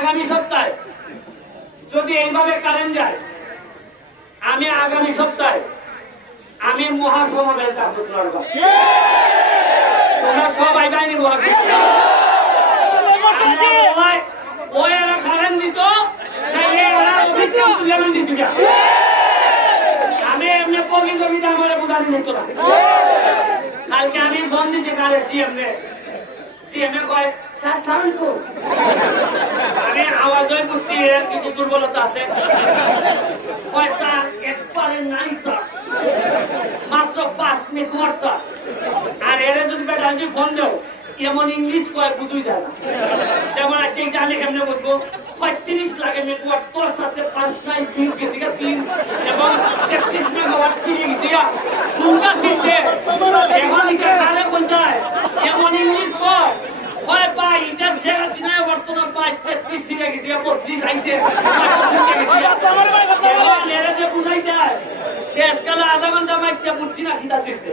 আগামী সপ্তাহে যদি এইভাবে কারেন্ট যায়, আমি আগামী সপ্তাহে আমি মহাসমাবেশ যাবো। তোমরা সবাই বাইনি ওই এরা কারেন্ট দিত, আমি এমনি প্রতিযোগিতা আমার বোঝানি যেত না। কালকে আমি ফোন দিচ্ছি কারে জিএমএ কয় শ্বাস ধারণ কর। আমি আওয়াজই বুঝছি এর কিছু দুর্বলতা আছে। পয়সা একবারে নাই স্যার, মাত্র 5 মিনিট ওয়ার স্যার। আর এরা যদি বেটা যদি ফোন দেও এমন ইংলিশ কয় বুঝুই যায় না। যেমন আছে এটা আমি কেমনে বুঝবো? 35 লাগে মেগাওয়াট, 10 আছে 5 নাই 3 গেছি 3 এবং 33 মেগাওয়াট 3 গেছি কোনটা শিখছে এখন এটা কালে কোন যায় এমন ইংলিশ কয় কয় ভাই এটা শেখা চিনা বর্তমান 33 শিখে গেছি 32 আইছে এরা যে বুঝাই যায় শেষকালে আধা ঘন্টা মাইতে বুঝছি না খিদা শিখছে।